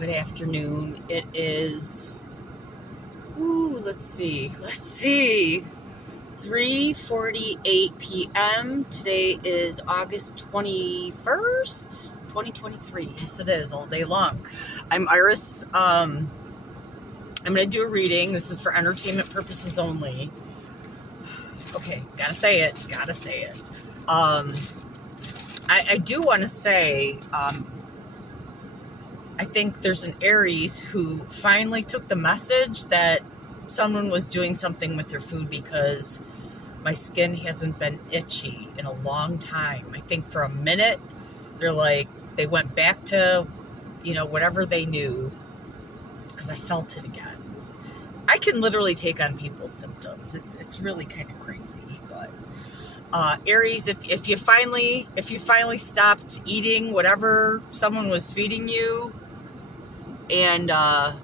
Good afternoon. It is, let's see, 3:48 p.m. Today is August 21st, 2023. Yes, it is, all day long. I'm Iris. I'm going to do a reading. This is for entertainment purposes only. Okay, gotta say it. I do want to say, I think there's an Aries who finally took the message that someone was doing something with their food, because my skin hasn't been itchy in a long time. I think for a minute, they went back to, whatever they knew, because I felt it again. I can literally take on people's symptoms. It's really kind of crazy, but Aries, if you finally stopped eating whatever someone was feeding you, and I'm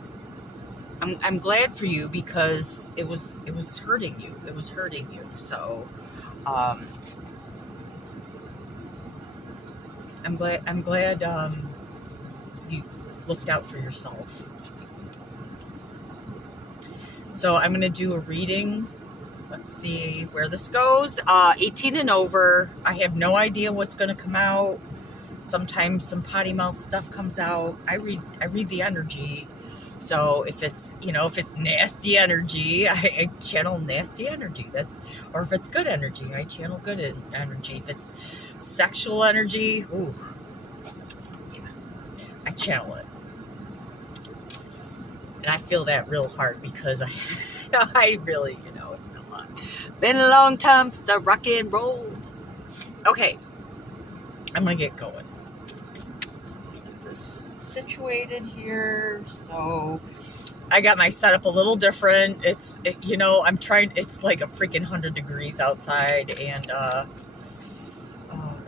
glad for you, because it was hurting you. So I'm glad you looked out for yourself. So I'm going to do a reading. Let's see where this goes. 18 and over. I have no idea what's going to come out. Sometimes some potty mouth stuff comes out. I read the energy. So if it's nasty energy, I channel nasty energy. Or if it's good energy, I channel good energy. If it's sexual energy, I channel it. And I feel that real hard, because I really, been a long time since I rock and rolled. Okay, I'm gonna get going. Get this situated here. So I got my setup a little different. I'm trying. It's like a freaking 100 degrees outside, and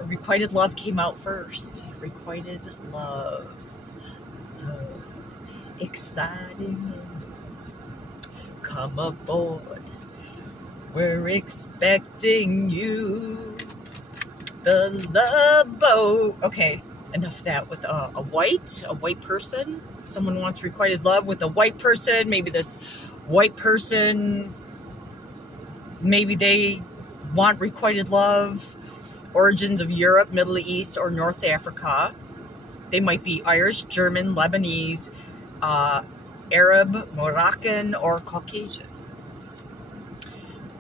Requited Love came out first. Requited Love. Exciting. Come aboard. We're expecting you. The love boat. Okay, enough of that. With a white person. Someone wants requited love with a white person. Maybe this white person, maybe they want requited love. Origins of Europe, Middle East, or North Africa. They might be Irish, German, Lebanese, Arab, Moroccan, or Caucasian.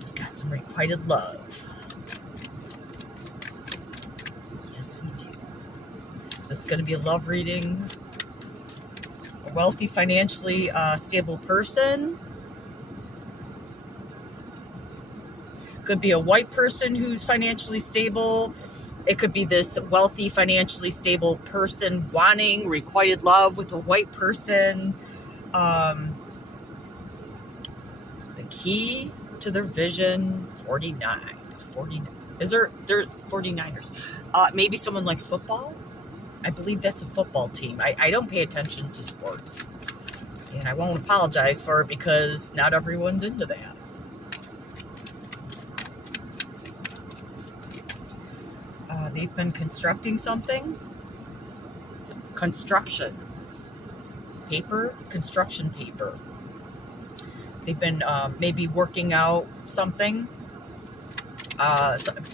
We've got some requited love. Yes, we do. This is going to be a love reading. A wealthy, financially stable person. Could be a white person who's financially stable. It could be this wealthy, financially stable person wanting requited love with a white person. The key to their vision, 49. Is they're 49ers. Maybe someone likes football. I believe that's a football team. I don't pay attention to sports. And I won't apologize for it, because not everyone's into that. They've been constructing something. Construction paper. They've been maybe working out something.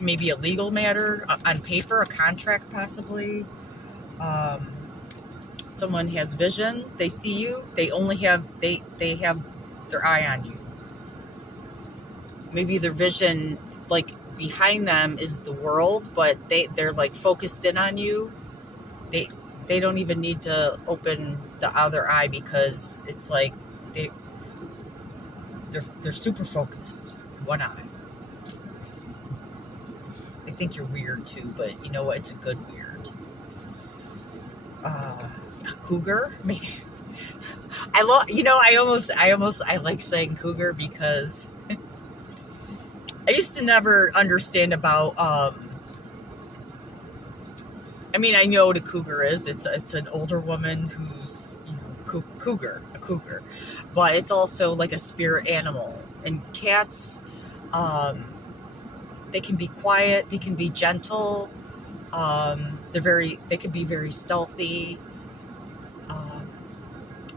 Maybe a legal matter on paper, a contract possibly. Someone has vision. They see you. They have their eye on you. Maybe their vision, behind them is the world, but they're focused in on you. They don't even need to open the other eye, because it's they're super focused. One eye. They think you're weird too, but you know what? It's a good weird. A cougar, maybe. I like saying cougar, because I used to never understand about, I know what a cougar is. It's an older woman who's, a cougar. But it's also like a spirit animal. And cats, they can be quiet, they can be gentle, they can be very stealthy.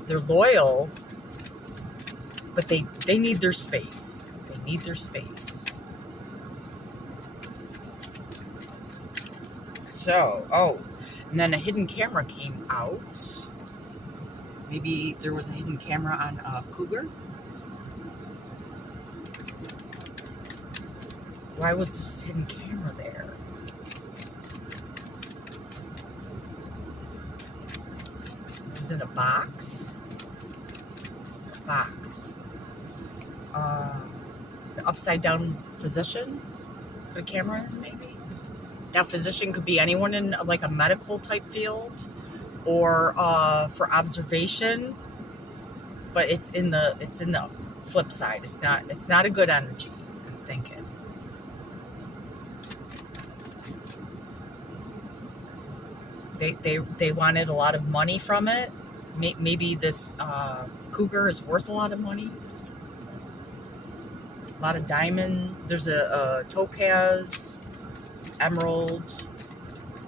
they're loyal, but they need their space. They need their space. So, oh, and then a hidden camera came out. Maybe there was a hidden camera on Cougar. Why was this hidden camera there? Was it a box? Box. The upside down physician? Put a camera in, maybe? Now, physician could be anyone in like a medical type field or for observation, but it's in the flip side. It's not a good energy, I'm thinking. They wanted a lot of money from it. Maybe this cougar is worth a lot of money. A lot of diamond. There's a topaz, emerald,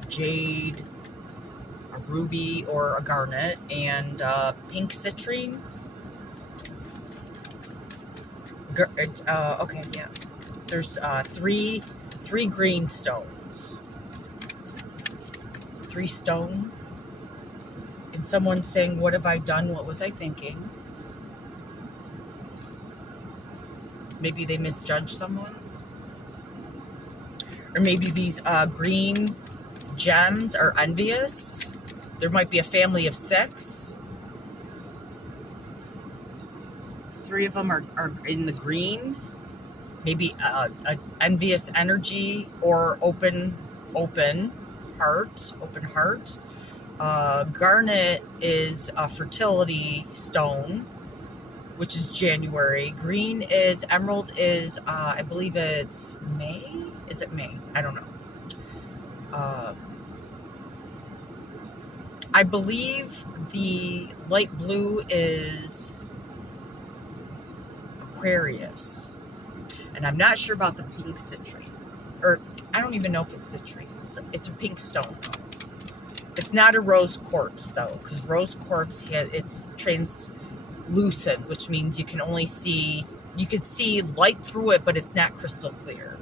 jade, a ruby or a garnet, and pink citrine. Okay, yeah. There's three green stones. 3 stone. And someone saying, what have I done? What was I thinking? Maybe they misjudged someone. Or maybe these green gems are envious. There might be a family of 6. 3 of them are in the green. Maybe an envious energy or open heart. Garnet is a fertility stone, which is January. Green is, emerald is, I believe it's May? Is it May? I don't know. I believe the light blue is Aquarius. And I'm not sure about the pink citrine. Or, I don't even know if it's citrine. It's a pink stone. It's not a rose quartz, though, because rose quartz, it's translucent, which means you can only see, you could see light through it, but it's not crystal clear.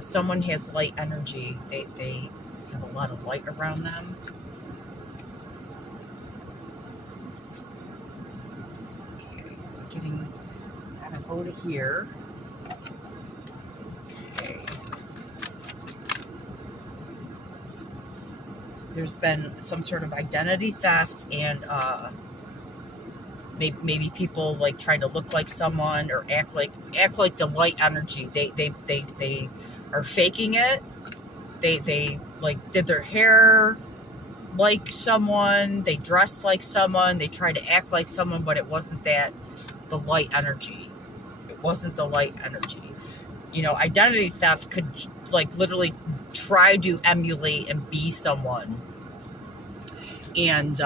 Someone has light energy. They have a lot of light around them. Okay, getting out of go to here. Okay. There's been some sort of identity theft, and maybe people like trying to look like someone or act like the light energy. They are faking it. They like did their hair like someone. They dressed like someone. They tried to act like someone, but it wasn't the light energy. It wasn't the light energy. You know, identity theft could like literally try to emulate and be someone. And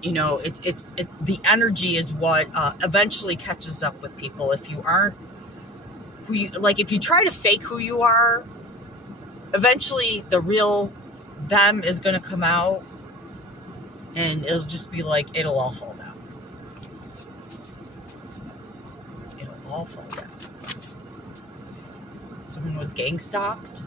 you know, it's the energy is what eventually catches up with people. If you aren't who you, like, if you try to fake who you are, eventually the real them is going to come out, and it'll just be like, it'll all fall down. It'll all fall down. Someone was gang stalked.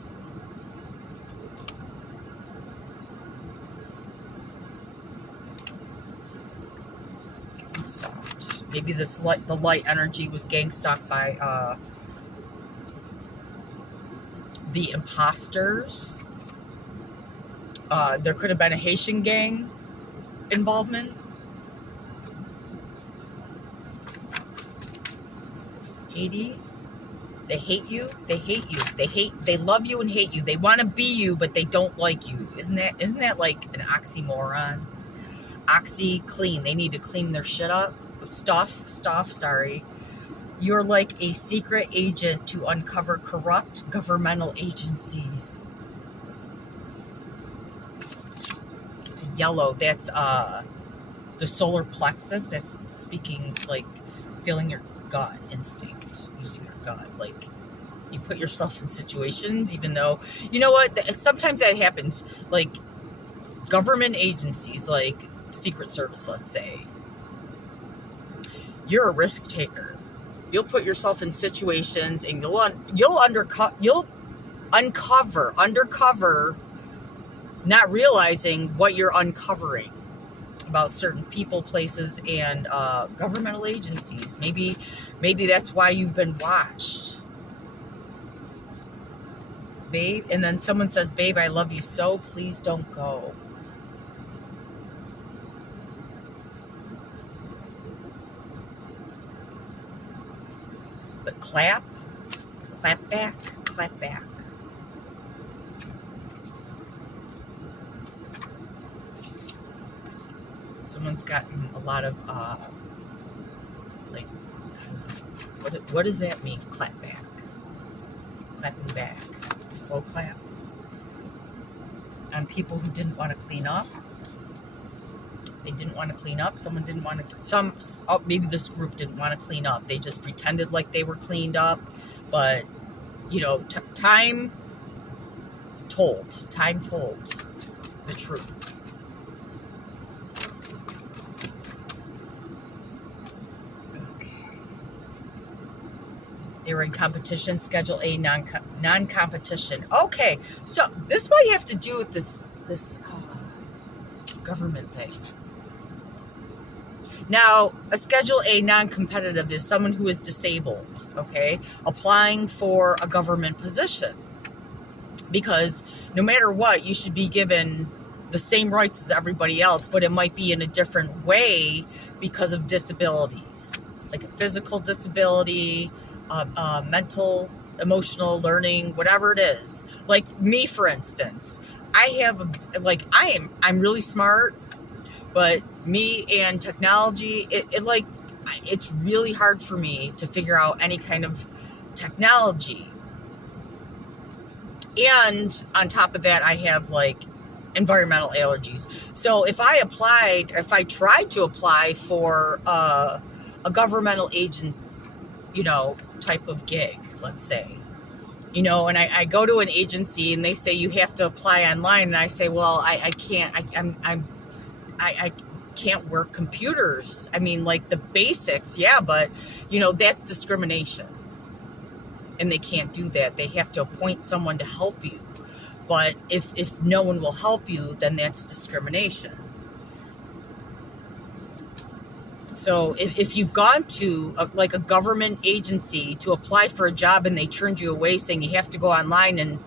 Maybe the light energy was gang stalked by the imposters. There could have been a Haitian gang involvement. Haiti. They hate you. They hate you. They love you and hate you. They want to be you, but they don't like you. Isn't that like an oxymoron? Clean. They need to clean their shit up. Sorry. You're like a secret agent to uncover corrupt governmental agencies. It's yellow. That's the solar plexus. That's speaking, like, feeling your gut instinct, using your gut. Like, You put yourself in situations, even though, you know what, sometimes that happens. Like government agencies, like Secret Service, let's say, you're a risk taker. You'll put yourself in situations, and you'll undercover, not realizing what you're uncovering about certain people, places, and governmental agencies. Maybe that's why you've been watched, babe. And then someone says, "Babe, I love you so. Please don't go." But clap back, clap back. Someone's gotten a lot of, like, what does that mean? Clap back. Clapping back. Slow clap. On people who didn't want to clean up. They didn't want to clean up. Someone didn't want to, maybe this group didn't want to clean up. They just pretended like they were cleaned up. But, you know, time told the truth. They were in competition, Schedule A, non-competition. Okay, so this might have to do with this government thing. Now, a Schedule A non-competitive is someone who is disabled, okay, applying for a government position. Because no matter what, you should be given the same rights as everybody else, but it might be in a different way because of disabilities, like a physical disability, mental, emotional, learning, whatever it is. Like me, for instance, I'm really smart, but me and technology, it's really hard for me to figure out any kind of technology. And on top of that, I have like environmental allergies. So if I tried to apply for a governmental agent, you know, type of gig, let's say, you know, and I go to an agency and they say you have to apply online, and I say, well, I can't, I can't work computers. I mean, like the basics, yeah, but you know, that's discrimination. And they can't do that. They have to appoint someone to help you. But if no one will help you, then that's discrimination. So if you've gone to a government agency to apply for a job and they turned you away saying you have to go online and,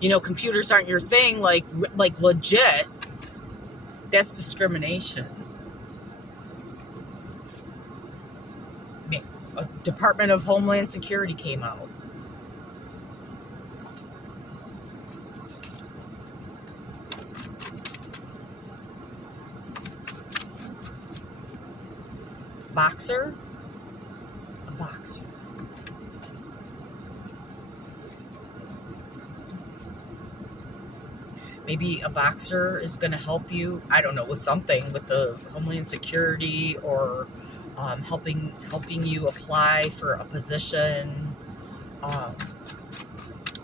you know, computers aren't your thing, like legit, that's discrimination. A Department of Homeland Security came out. Boxer? A boxer. Maybe a boxer is going to help you, I don't know, with something, with the Homeland Security, or helping you apply for a position.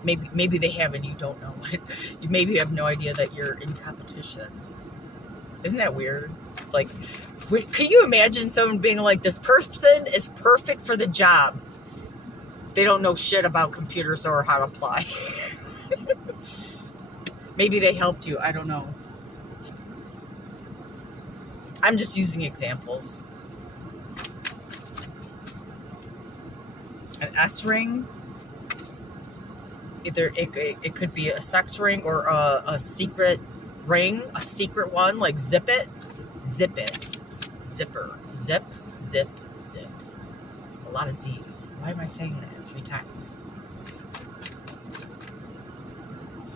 Maybe they have and you don't know it. You maybe have no idea that you're in competition. Isn't that weird? Like, can you imagine someone being like, this person is perfect for the job? They don't know shit about computers or how to apply. Maybe they helped you. I don't know. I'm just using examples. An S ring. Either it could be a sex ring or a secret ring, a secret one, like zip it, zipper, zip, zip, zip. A lot of Z's. Why am I saying that 3 times?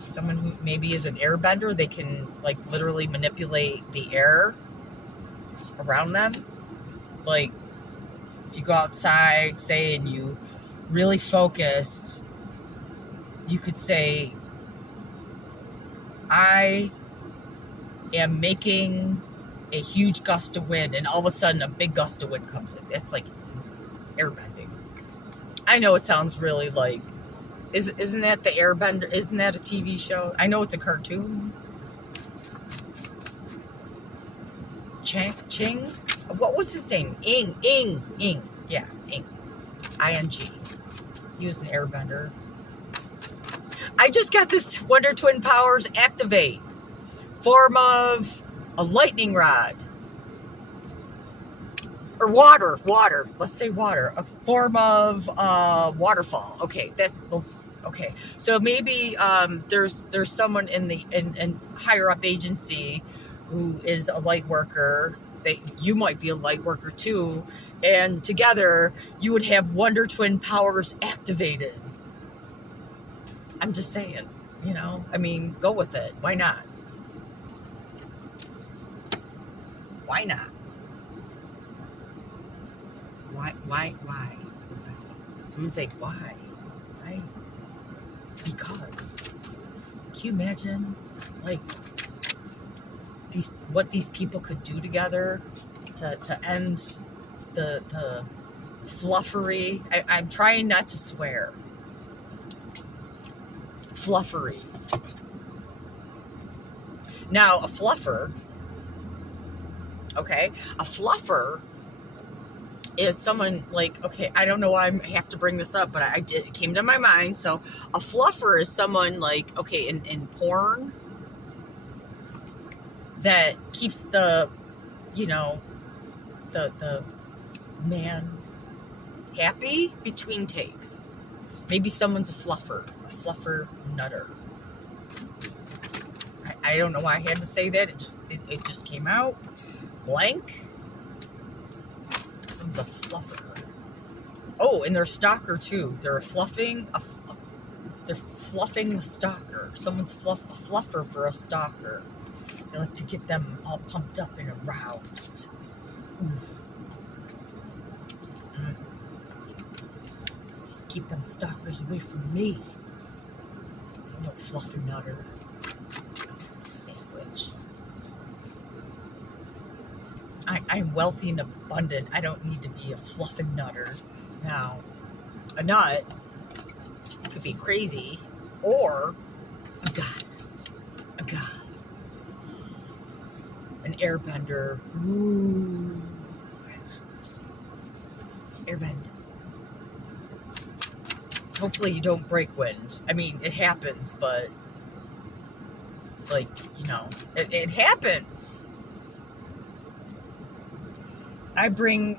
Someone who maybe is an airbender, they can like literally manipulate the air around them. Like if you go outside, say, and you really focused, you could say, I am making a huge gust of wind, and all of a sudden a big gust of wind comes in. That's like airbending. I know it sounds really like Isn't that the Airbender? Isn't that a TV show? I know it's a cartoon. Ching? What was his name? Ing. Yeah, Ing. I-N-G. He was an airbender. I just got this Wonder Twin Powers activate. Form of a lightning rod. Or water. Let's say water. A form of waterfall. Okay, okay. So maybe there's someone in higher up agency who is a light worker. You might be a light worker too, and together you would have Wonder Twin Powers activated. I'm just saying, I mean, go with it. Why not? Why not? Why? Someone say why? Why? Because. Can you imagine, like, what these people could do together to end the fluffery? I'm trying not to swear. Fluffery. Now, a fluffer, okay? A fluffer is someone like, okay, I don't know why I have to bring this up, but it came to my mind. So a fluffer is someone like, okay, in porn, that keeps the man happy between takes. Maybe someone's a fluffer nutter. I don't know why I had to say that. It just came out. Blank. Someone's a fluffer. Oh, and they're a stalker too. They're fluffing the stalker. Someone's a fluffer for a stalker. They like to get them all pumped up and aroused. Keep them stalkers away from me. No fluffing nutter. Sandwich. I'm wealthy and abundant. I don't need to be a fluffing nutter. Now, a nut could be crazy, or a goddess. A god. An airbender. Ooh. Airbend. Hopefully you don't break wind. I mean, it happens, but, like, it happens. I bring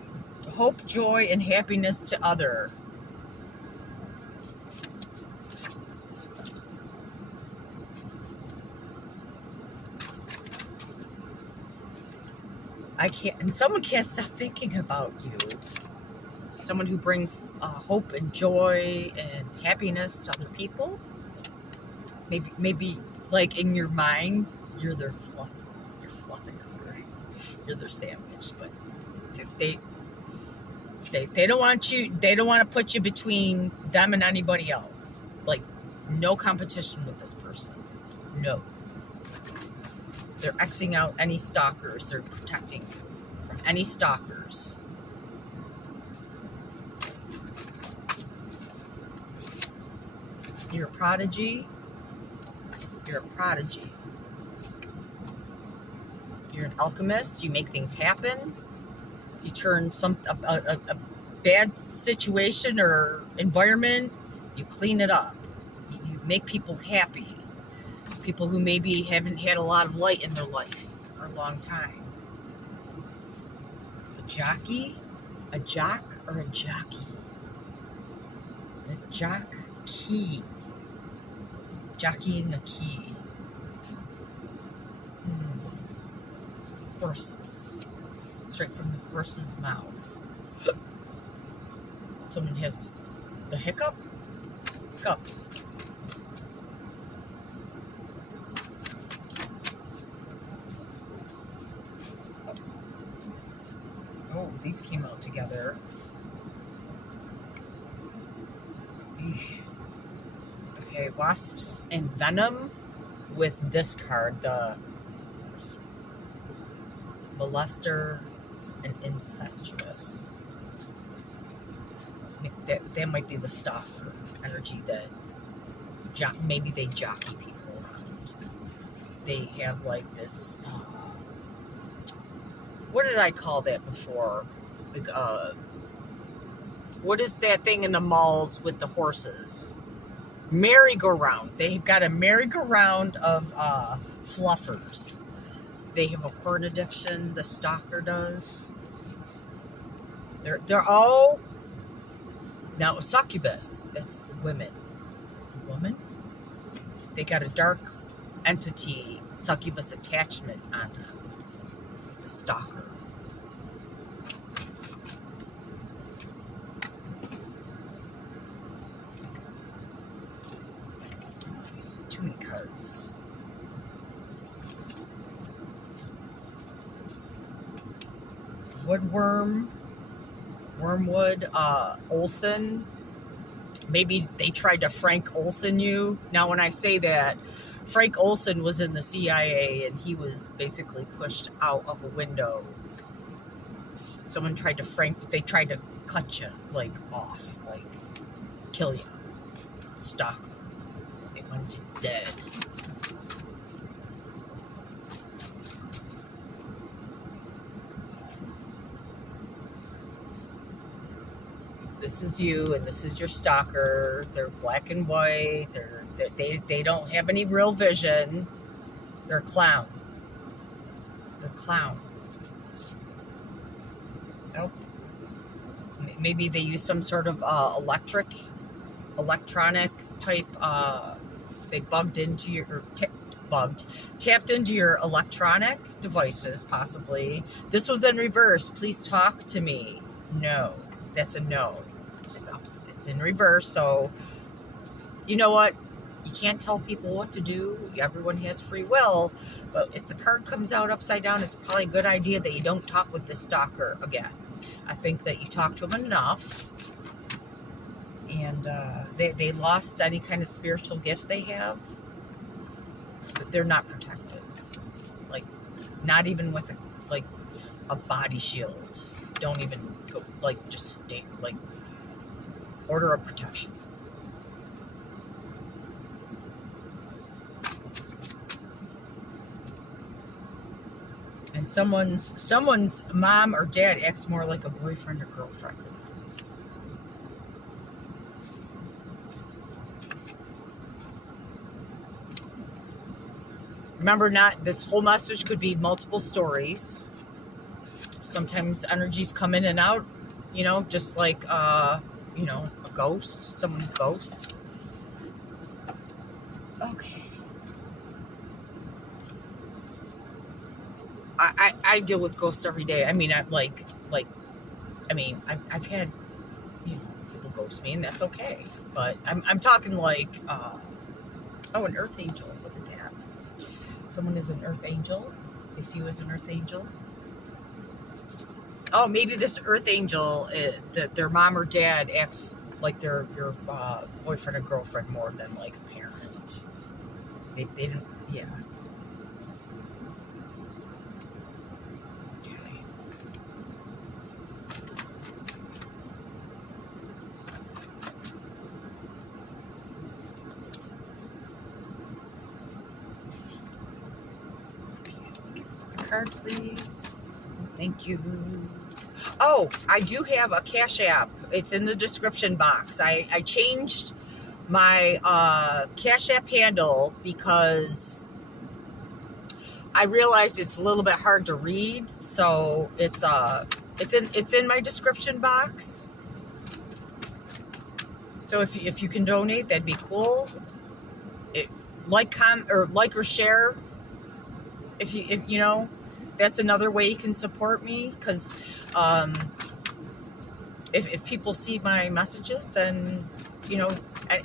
hope, joy, and happiness to other. And someone can't stop thinking about you. Someone who brings hope and joy and happiness to other people. Maybe like in your mind, you're their fluffing over. You're their sandwich, but they don't want you. They don't want to put you between them and anybody else. Like, no competition with this person. No. They're Xing out any stalkers. They're protecting you from any stalkers. You're a prodigy. You're a prodigy. You're an alchemist. You make things happen. You turn a bad situation or environment, you clean it up. You make people happy. People who maybe haven't had a lot of light in their life for a long time. A jockey? A jock or a jockey? The jockey. Jockeying a key. Horses. Straight from the horse's mouth. Someone has the hiccup? Cups. Oh, these came out together. Okay, wasps and venom with this card, the molester and incestuous. That might be the stalker energy that maybe they jockey people around. They have like this, what did I call that before? Like, what is that thing in the malls with the horses? Merry-go-round. They've got a merry-go-round of fluffers. They have a porn addiction. The stalker does. They're all now succubus. That's women. It's a woman. They got a dark entity, succubus attachment on them. The stalker. Too many cards. Woodworm, Wormwood, Olsen. Maybe they tried to Frank Olsen you. Now, when I say that, Frank Olsen was in the CIA and he was basically pushed out of a window. Someone tried to they tried to cut you, like, off, like, kill you, stalk you. They want you dead. This is you, and this is your stalker. They're black and white. They don't have any real vision. They're a clown. They're a clown. Nope. Maybe they use some sort of electronic type. They tapped into your electronic devices, possibly. This was in reverse. Please talk to me. No, that's a no. It's in reverse. So, you know what? You can't tell people what to do. Everyone has free will. But if the card comes out upside down, it's probably a good idea that you don't talk with this stalker again. I think that you talk to them enough. And they lost any kind of spiritual gifts they have. But they're not protected. Like, not even with a body shield. Don't even go, like, just stay, like, order of protection. And someone's mom or dad acts more like a boyfriend or girlfriend to them. Remember, this whole message could be multiple stories. Sometimes energies come in and out, you know, just like, you know, a ghost, someone ghosts. Okay. I deal with ghosts every day. I mean, I've had, you know, people ghost me, and that's okay. But I'm talking like, oh, an earth angel. Look at that. Someone is an earth angel. They see you as an earth angel. Oh, maybe this earth angel, their mom or dad acts like they're your boyfriend or girlfriend more than like a parent. They didn't, yeah. Card, please. Thank you. Oh, I do have a Cash App. It's in the description box. I changed my Cash App handle because I realized it's a little bit hard to read. So it's in my description box. So if you can donate, that'd be cool. Like or share. If you know. That's another way you can support me, because if people see my messages, then, you know,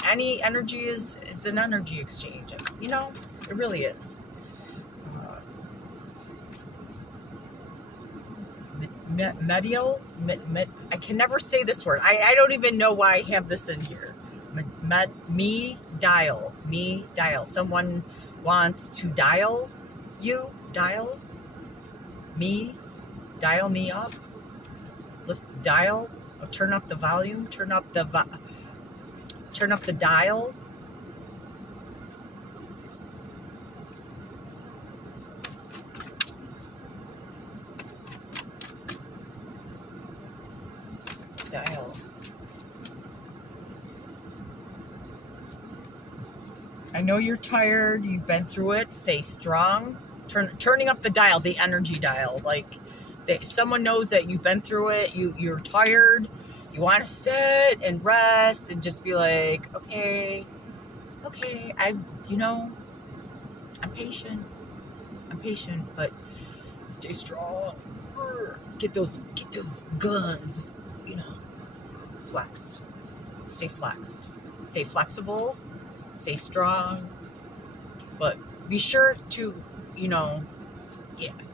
any energy is an energy exchange. You know, it really is. Medial? I can never say this word. I don't even know why I have this in here. Me dial. Someone wants to dial you. Dial me, dial me up, dial, turn up the volume, turn up the dial. dial. I know you're tired. You've been through it. Stay strong. Turning up the dial, the energy dial. Like, someone knows that you've been through it. You're tired. You want to sit and rest and just be like, okay, I'm patient. I'm patient, but stay strong. Get those guns, flexed. Stay flexed. Stay flexible. Stay strong. But be sure to,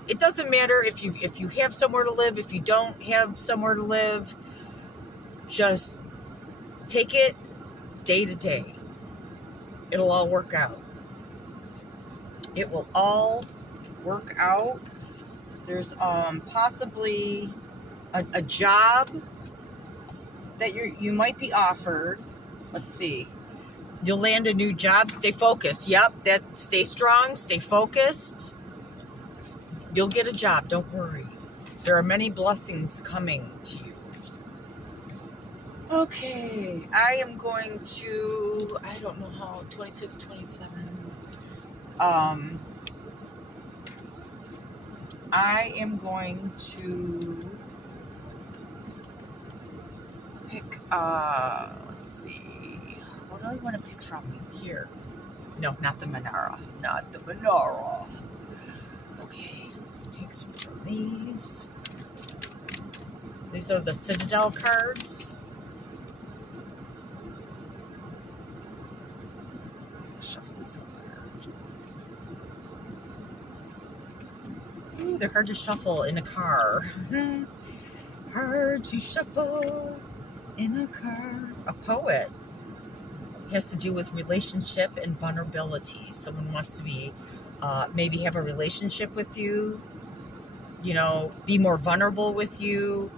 it doesn't matter if you have somewhere to live, if you don't have somewhere to live. Just take it day to day. It'll all work out. It will all work out. There's possibly a job that you might be offered. Let's see. You'll land a new job. Stay focused. Yep, stay strong, stay focused. You'll get a job, don't worry. There are many blessings coming to you. Okay, I am going to, I don't know how, 26, 27. I am going to pick, let's see, what do I want to pick from here? No, not the Manara. Not the Manara. Okay, let's take some from these. These are the Citadel cards. Shuffle these over. Ooh, they're hard to shuffle in a car. Hard to shuffle in a car. A poet. It has to do with relationship and vulnerability. Someone wants to be, maybe have a relationship with you, be more vulnerable with you,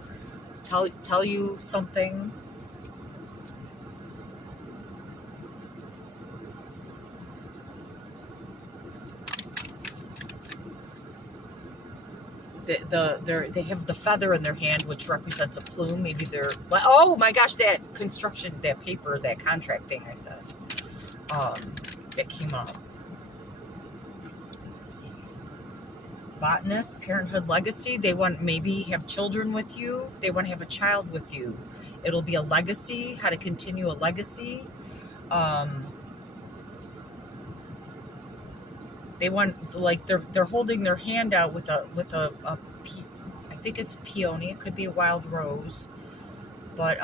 tell you something. They have the feather in their hand, which represents a plume. Maybe they're, oh my gosh, that construction, that paper, that contract thing I said, that came up. Let's see. Botanist, parenthood, legacy. They want maybe have children with you. They want to have a child with you. It'll be a legacy, how to continue a legacy. They want, like, they're holding their hand out with a I think it's a peony. It could be a wild rose, but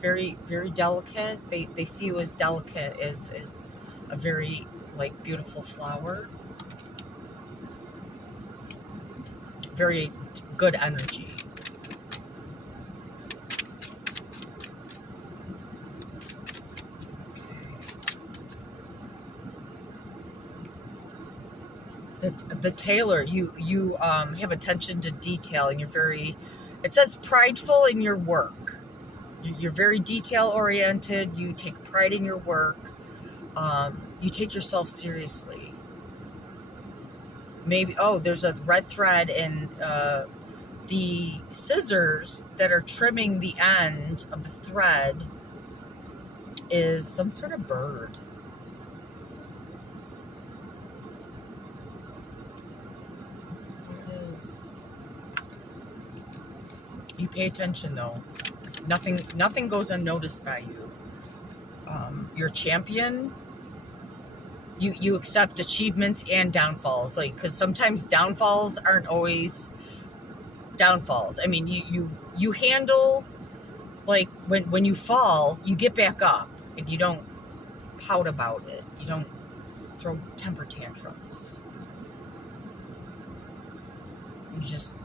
very, very delicate. They see you as delicate, as a very, like, beautiful flower. Very good energy. The tailor, you have attention to detail, and you're very, it says prideful in your work. You're very detail oriented. You take pride in your work. You take yourself seriously. Maybe, there's a red thread in the scissors that are trimming the end of the thread is some sort of bird. You pay attention, though. Nothing goes unnoticed by you. You're a champion. You accept achievements and downfalls, because sometimes downfalls aren't always downfalls. I mean, you handle, like, when you fall, you get back up, and you don't pout about it. You don't throw temper tantrums. You just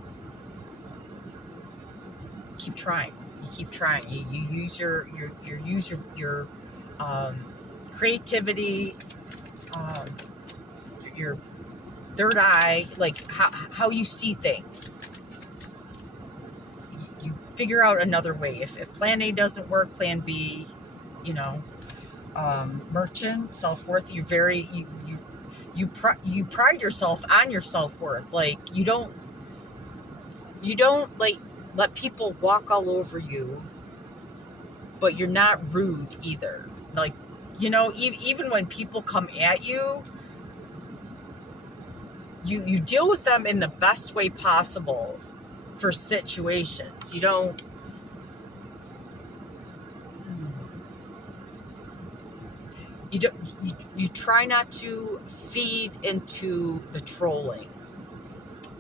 keep trying. You keep trying. You use your creativity, your third eye, like how you see things. You figure out another way. If plan A doesn't work, plan B. Merchant, self-worth. You're very you pride yourself on your self-worth. Like, you don't like let people walk all over you but you're not rude either. Like, you know, even when people come at you, you deal with them in the best way possible for situations. You don't, you try not to feed into the trolling.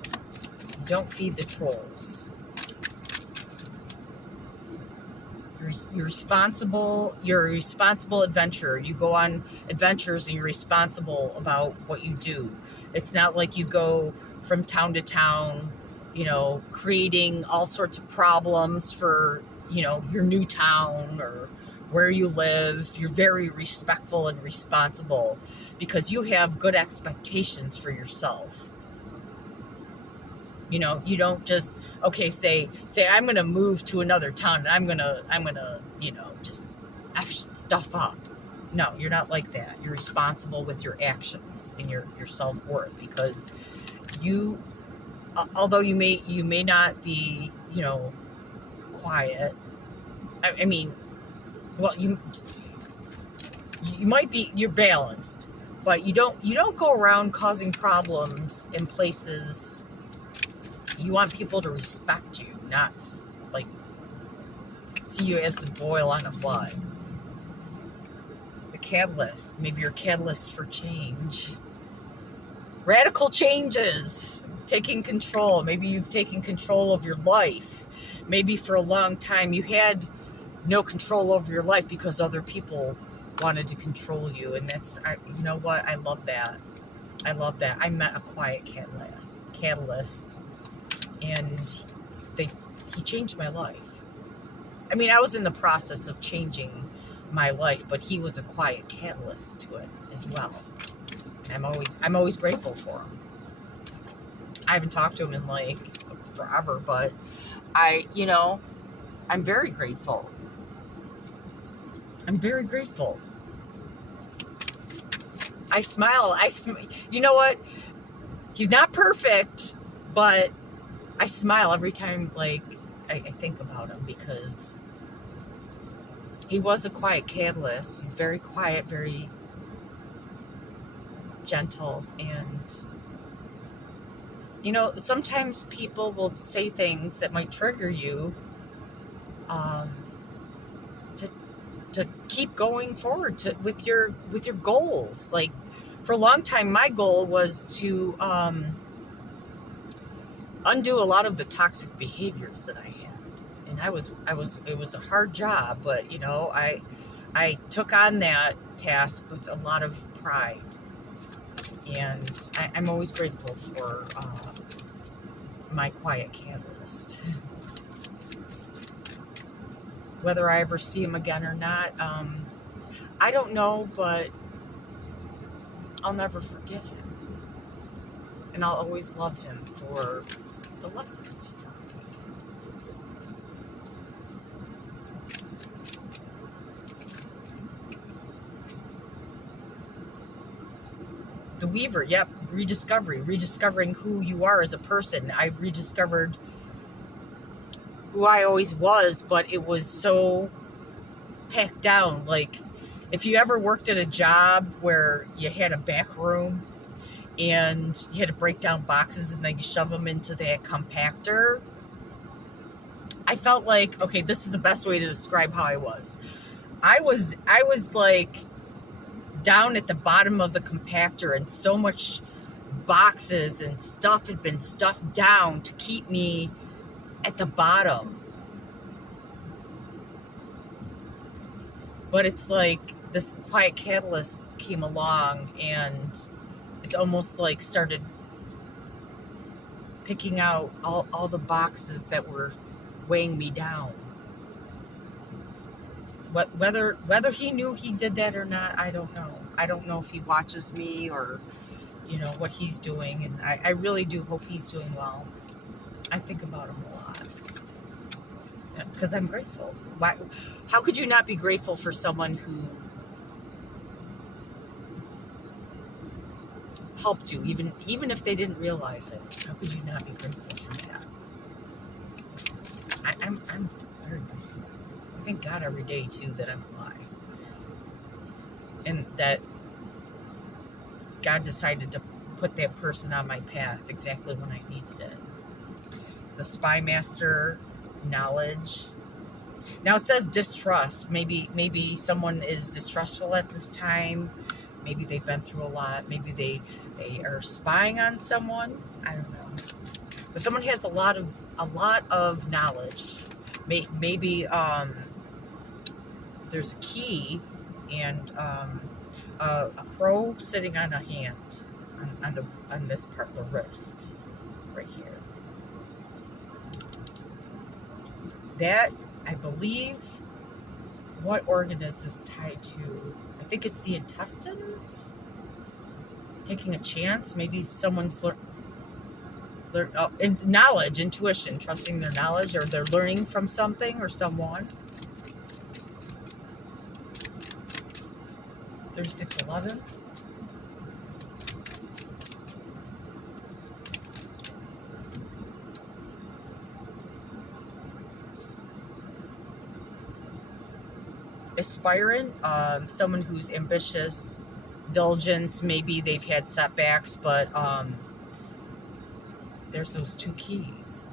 You don't feed the trolls. You're responsible. You're a responsible adventurer. You go on adventures and you're responsible about what you do. It's not like you go from town to town, you know, creating all sorts of problems for, you know, your new town or where you live. You're very respectful and responsible because you have good expectations for yourself. You know, you don't just, okay, say I'm going to move to another town and I'm going to, you know, just F stuff up. No, you're not like that. You're responsible with your actions and your self-worth, because you, although you may not be, you know, quiet. I mean, well, you might be, you're balanced, but you don't go around causing problems in places. You want people to respect you, not like see you as the boil on a flood. The catalyst, maybe you're a catalyst for change. Radical changes, taking control. Maybe you've taken control of your life. Maybe for a long time you had no control over your life because other people wanted to control you. And that's, you know what? I love that. I love that. I met a quiet catalyst. And he changed my life. I mean, I was in the process of changing my life, but he was a quiet catalyst to it as well. I'm always grateful for him. I haven't talked to him in like forever, but I'm very grateful. I'm very grateful. I smile. You know what? He's not perfect, but I smile every time, like, I think about him, because he was a quiet catalyst. He's very quiet, very gentle, and, you know, sometimes people will say things that might trigger you to keep going forward with your goals. Like, for a long time, my goal was to undo a lot of the toxic behaviors that I had. And it was a hard job, but, you know, I took on that task with a lot of pride. And I'm always grateful for my quiet catalyst. Whether I ever see him again or not, I don't know, but I'll never forget him. And I'll always love him for the lessons he taught me. The Weaver, yep, rediscovering who you are as a person. I rediscovered who I always was, but it was so packed down. Like, if you ever worked at a job where you had a back room and you had to break down boxes and then you shove them into that compactor, I felt like, okay, this is the best way to describe how I was. I was like down at the bottom of the compactor, and so much boxes and stuff had been stuffed down to keep me at the bottom. But it's like this quiet catalyst came along, and it's almost like started picking out all the boxes that were weighing me down. Whether he knew he did that or not, I don't know. I don't know if he watches me or, you know, what he's doing. And I really do hope he's doing well. I think about him a lot. Because I'm grateful. How could you not be grateful for someone who helped you, even if they didn't realize it? How could you not be grateful for that? I'm very grateful. thank God every day, too, that I'm alive. And that God decided to put that person on my path exactly when I needed it. The Spy Master, knowledge. Now it says distrust. Maybe someone is distrustful at this time. Maybe they've been through a lot. Maybe they are spying on someone. I don't know. But someone has a lot of knowledge. Maybe there's a key and a crow sitting on a hand on this part, the wrist, right here. That, I believe, what organ is this tied to? I think it's the intestines. Taking a chance. Maybe someone's knowledge, intuition, trusting their knowledge, or they're learning from something or someone. 3611. Aspirant, someone who's ambitious, diligence. Maybe they've had setbacks, but there's those two keys.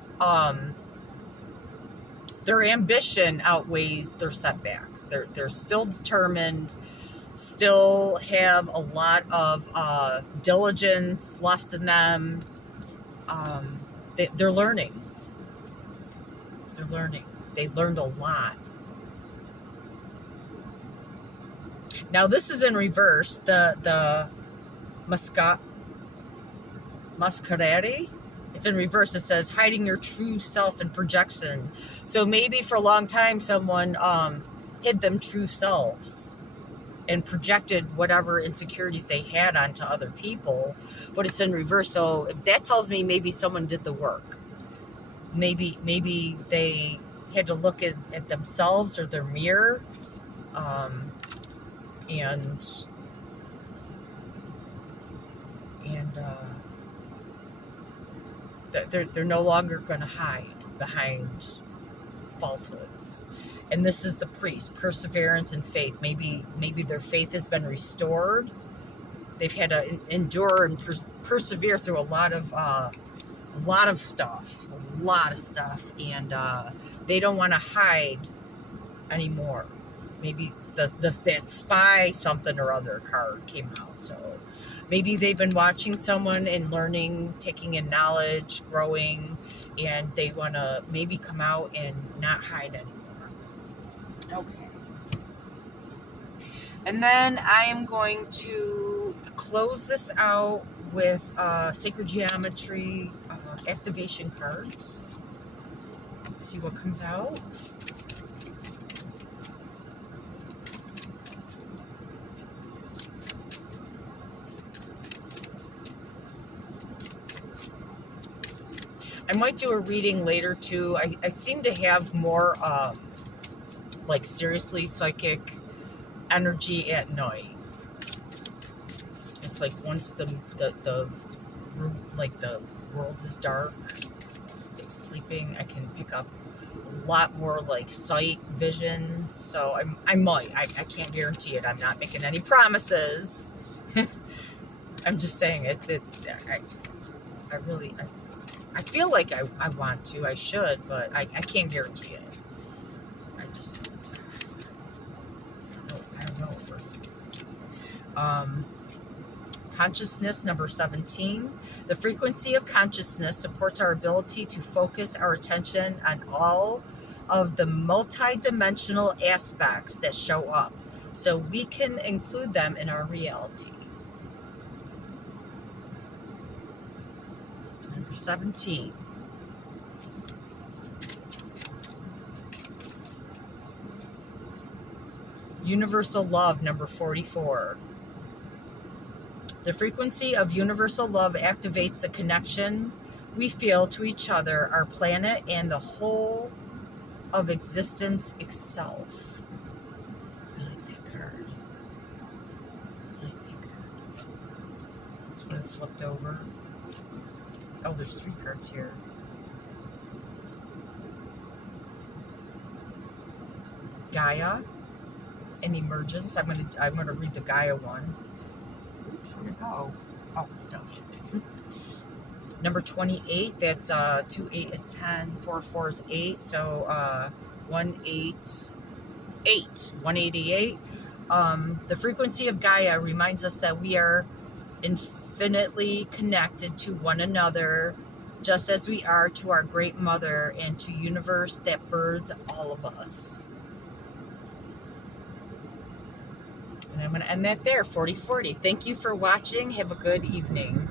Their ambition outweighs their setbacks. They're still determined, still have a lot of diligence left in them. They're learning. They're learning. They've learned a lot. Now this is in reverse. The masquerade. It's in reverse. It says hiding your true self and projection. So maybe for a long time someone hid them true selves and projected whatever insecurities they had onto other people. But it's in reverse. So that tells me maybe someone did the work. Maybe they had to look at themselves or their mirror. And they're no longer going to hide behind falsehoods. And this is the priest, perseverance and faith. Maybe their faith has been restored. They've had to endure and persevere through a lot of stuff, and they don't want to hide anymore. Maybe that spy something or other card came out. So maybe they've been watching someone and learning, taking in knowledge, growing, and they want to maybe come out and not hide anymore. Okay. And then I am going to close this out with Sacred Geometry activation cards. Let's see what comes out. I might do a reading later too. I seem to have more like seriously psychic energy at night. It's like once the world is dark, it's sleeping, I can pick up a lot more like sight vision. So I might. I can't guarantee it. I'm not making any promises. I'm just saying it. I feel like I want to, I should, but I can't guarantee it. I don't know. Consciousness, number 17. The frequency of consciousness supports our ability to focus our attention on all of the multi-dimensional aspects that show up, so we can include them in our reality. 17. Universal love, number 44. The frequency of universal love activates the connection we feel to each other, our planet, and the whole of existence itself. I like that card. This one is flipped over. Oh, there's 3 cards here. Gaia and emergence. I'm gonna read the Gaia one. Oops, where'd it go? Oh, it's down here. Number 28, that's 2, 8 is 10, 4, 4 is 8, so 188. 188. The frequency of Gaia reminds us that we are infinitely connected to one another, just as we are to our great mother and to universe that birthed all of us. And I'm going to end that there, 4040. Thank you for watching. Have a good evening.